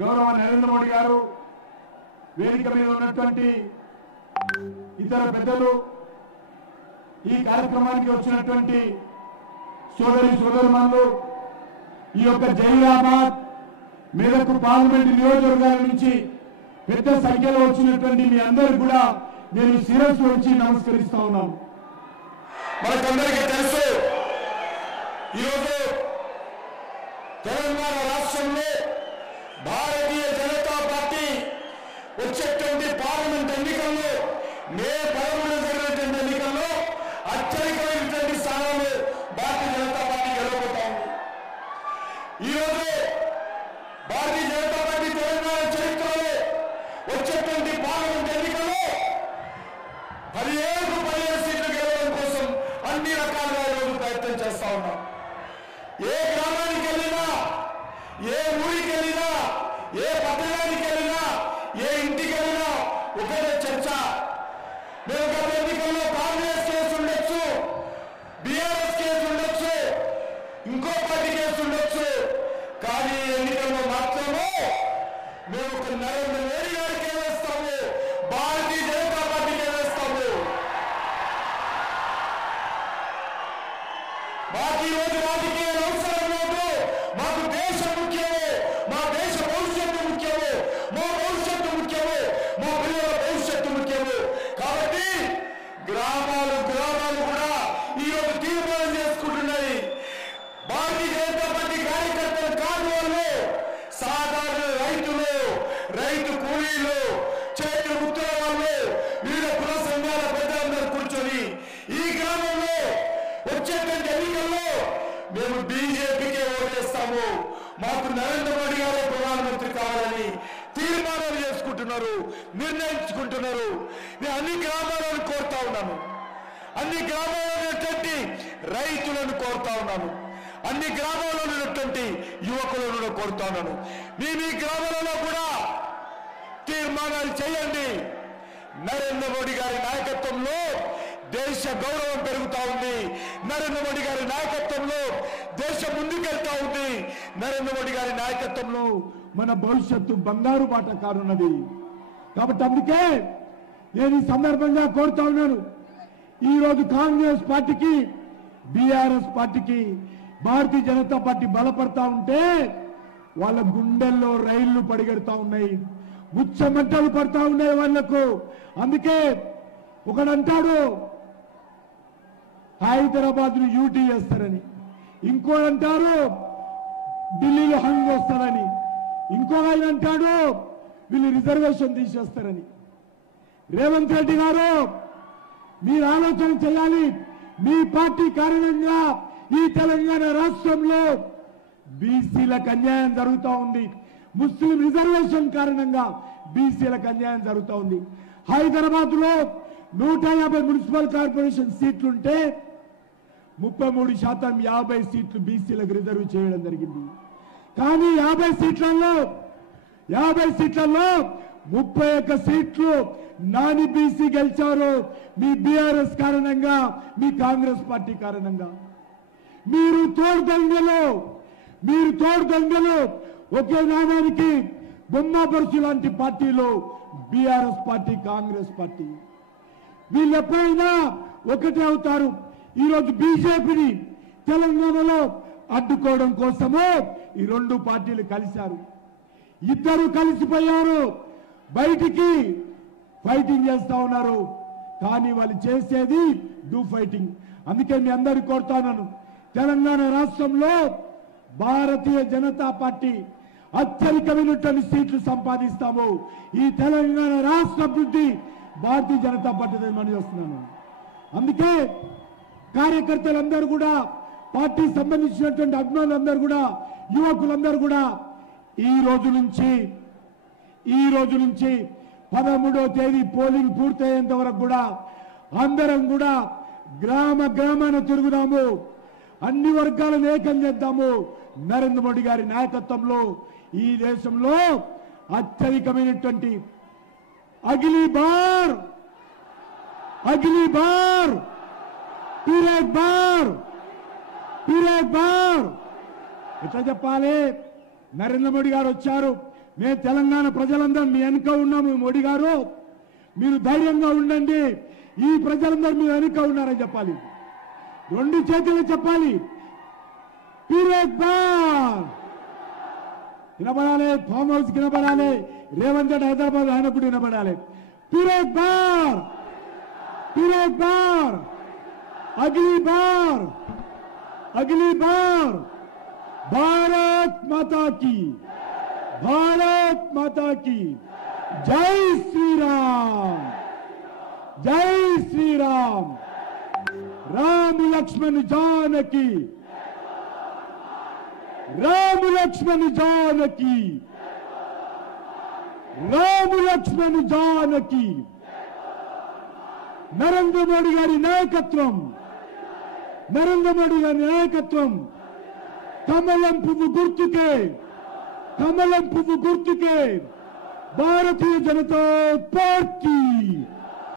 గౌరవ నరేంద్ర మోడీ గారు, వేదిక మీద ఉన్నటువంటి ఇతర పెద్దలు, ఈ కార్యక్రమానికి వచ్చినటువంటి సోదరుమణులు, ఈ యొక్క జైరాబాద్ మెదక్ పార్లమెంట్ నియోజకవర్గాల నుంచి పెద్ద సంఖ్యలో వచ్చినటువంటి మీ అందరికీ కూడా నేను శిరస్సు వచ్చి నమస్కరిస్తా ఉన్నాను. మనకందరికీ తెలుసు, ఈరోజు తెలంగాణ రాష్ట్రంలో భారతీయ జనతా పార్టీ వచ్చేటువంటి పార్లమెంట్ ఎన్నికల్లో మే 13 జరిగినటువంటి ఎన్నికల్లో అత్యధికమైనటువంటి స్థానాలు భారతీయ జనతా పార్టీ గెలవబోతా ఉంది. ఈరోజు భారతీయ జనతా పార్టీ తెలంగాణ చరిత్రలో వచ్చేటువంటి పార్లమెంట్ ఎన్నికల్లో 17 సీట్లు గెలవడం కోసం అన్ని రకాలుగా ఈరోజు ప్రయత్నం చేస్తా ఉన్నాం. ఏ గ్రామానికి వెళ్ళినా, ఏ ఊరికి వెళ్ళినా, ఏ పట్టణానికి వెళ్ళినా, ఏ ఇంటికి వెళ్ళినా ఒకటే చర్చ. మేము గత ఎన్నికల్లో కాంగ్రెస్ కేసు ఉండొచ్చు, బీఆర్ఎస్ కేసు ఉండొచ్చు, ఇంకో పార్టీ కేసు ఉండొచ్చు, కానీ ఎన్నికల్లో మాత్రమే మేము ఒక నరేంద్ర మోడీ గారికి వేస్తాము, భారతీయ జనతా పార్టీకి వేస్తాము. మాకు ఈ రోజు రాజకీయాలు అవసరం లేదు. మాకు దేశం ముఖ్యము, మా దేశ భవిష్యత్తు ముఖ్యము, మా భవిష్యత్తు ముఖ్యము, మా పిల్లల భవిష్యత్తు ముఖ్యము. కాబట్టి గ్రామాలు కూడా ఈరోజు తీర్మానం చేసుకుంటున్నాయి. భారతీయ జనతా పార్టీ కార్యకర్తల కారణాలు సాధారణ రైతులు, రైతు కూలీలు, చేతులు ముక్కుల వాళ్ళు, వివిధ కుల సంఘాల పెద్దలందరూ కూర్చొని ఈ గ్రామంలో వచ్చేటువంటి ఎన్నికల్లో మేము బీజేపీకే ఓటేస్తాము, మాకు నరేంద్ర మోడీ గారే ప్రధానమంత్రి కావాలని తీర్మానాలు చేసుకుంటున్నారు, నిర్ణయించుకుంటున్నారు. నేను అన్ని గ్రామాలను కోరుతా ఉన్నాను, అన్ని గ్రామాల్లో ఉన్నటువంటి రైతులను కోరుతా ఉన్నాను, అన్ని గ్రామాల్లో ఉన్నటువంటి యువకులను కోరుతా ఉన్నాను. మీ గ్రామాలలో కూడా తీర్మానాలు చేయండి. నరేంద్ర మోడీ గారి నాయకత్వంలో దేశ గౌరవం పెరుగుతా ఉంది. నరేంద్ర మోడీ గారి నాయకత్వంలో దేశం ముందుకెళ్తా ఉంది. నరేంద్ర మోడీ గారి నాయకత్వంలో మన భవిష్యత్తు బంగారు బాట కానున్నది. కాబట్టి అందుకే నేను ఈ సందర్భంగా కోరుతా ఉన్నాను, ఈరోజు కాంగ్రెస్ పార్టీకి, బీఆర్ఎస్ పార్టీకి భారతీయ జనతా పార్టీ బలపడతా ఉంటే వాళ్ళ గుండెల్లో రైళ్లు పడిగెడతా ఉన్నాయి, ముచ్చమంటలు పడతా ఉన్నాయి వాళ్లకు. అందుకే ఒకడంటాడు హైదరాబాద్ ను యూటీ చేస్తారని, ఇంకోడంటారు ఢిల్లీలో హంగ్ వస్తారని, ఇంకో ఆయన అంటాడు వీళ్ళు రిజర్వేషన్ తీసేస్తారని. రేవంత్ రెడ్డి గారు మీరు ఆలోచన చేయాలి. మీ పార్టీ కారణంగా ఈ తెలంగాణ రాష్ట్రంలో బీసీలకు అన్యాయం జరుగుతూ ఉంది. ముస్లిం రిజర్వేషన్ కారణంగా బీసీలకు అన్యాయం జరుగుతూ ఉంది. హైదరాబాద్ లో 150 మున్సిపల్ కార్పొరేషన్ సీట్లుంటే 33% 50 సీట్లు బీసీలకు రిజర్వ్ చేయడం జరిగింది. కానీ 50 సీట్లలో 31 సీట్లు నాని బీసీ గెలిచారు. మీ బీఆర్ఎస్ కారణంగా, మీ కాంగ్రెస్ పార్టీ కారణంగా. మీరు తోడు దొంగలు. ఒకే నాణానికి బొమ్మ పరుచు లాంటి పార్టీలు బీఆర్ఎస్ పార్టీ, కాంగ్రెస్ పార్టీ. వీళ్ళు ఎప్పుడైనా ఒకటే అవుతారు. ఈరోజు బీజేపీని తెలంగాణలో అడ్డుకోవడం కోసము ఈ రెండు పార్టీలు కలిశారు. ఇద్దరు కలిసిపోయారు, బయటికి ఫైటింగ్ చేస్తా ఉన్నారు. కానీ వాళ్ళు చేసేది డూ ఫైటింగ్. అందుకే మీ అందరికీ కోరుతాను, తెలంగాణ రాష్ట్రంలో భారతీయ జనతా పార్టీ అత్యధికమైనటువంటి సీట్లు సంపాదిస్తాము. ఈ తెలంగాణ రాష్ట్ర అభివృద్ధి భారతీయ జనతా పార్టీ మనం చేస్తున్నాను. అందుకే కార్యకర్తలందరూ కూడా, పార్టీ సంబంధించినటువంటి అభిమానులందరూ కూడా, యువకులందరూ కూడా ఈ రోజు నుంచి 13వ తేదీ పోలింగ్ పూర్తయ్యేంత వరకు కూడా అందరం కూడా గ్రామాన తిరుగుదాము, అన్ని వర్గాలను ఏకం చేద్దాము. నరేంద్ర మోడీ గారి నాయకత్వంలో ఈ దేశంలో అత్యధికమైనటువంటి అగిలీ బార్ పిరేక్ బార్ ఎట్లా చెప్పాలి? నరేంద్ర మోడీ గారు వచ్చారు, మేము తెలంగాణ ప్రజలందరం మీ వెనుక ఉన్నాము. మోడీ గారు మీరు ధైర్యంగా ఉండండి, ఈ ప్రజలందరూ మీ వెనుక ఉన్నారని చెప్పాలి. రెండు చేతులు చెప్పాలి. వినబడాలి, ఫామ్ హౌస్ వినబడాలి, రేవంత్ రెడ్డి హైదరాబాద్ ఆయన కూడా వినబడాలి. పీరేక్ బార్, పీరేక్ బార్, అగ్లీ బార్, అగ్లీ బార్. భారత్ మాతా की, भारत माता की जय श्री राम, जय श्री राम. राम लक्ष्मण जानकी, राम लक्ष्मण जानकी, राम लक्ष्मण जानकी. नरेंद्र मोदी गारी नायकत्వం, नरेंद्र मोदी गारी नायकत्వం. कमलम पुव्వు గుర్తుకే, कमलम पुव्వు గుర్తుకే భారతీయ జనతా పార్టీ.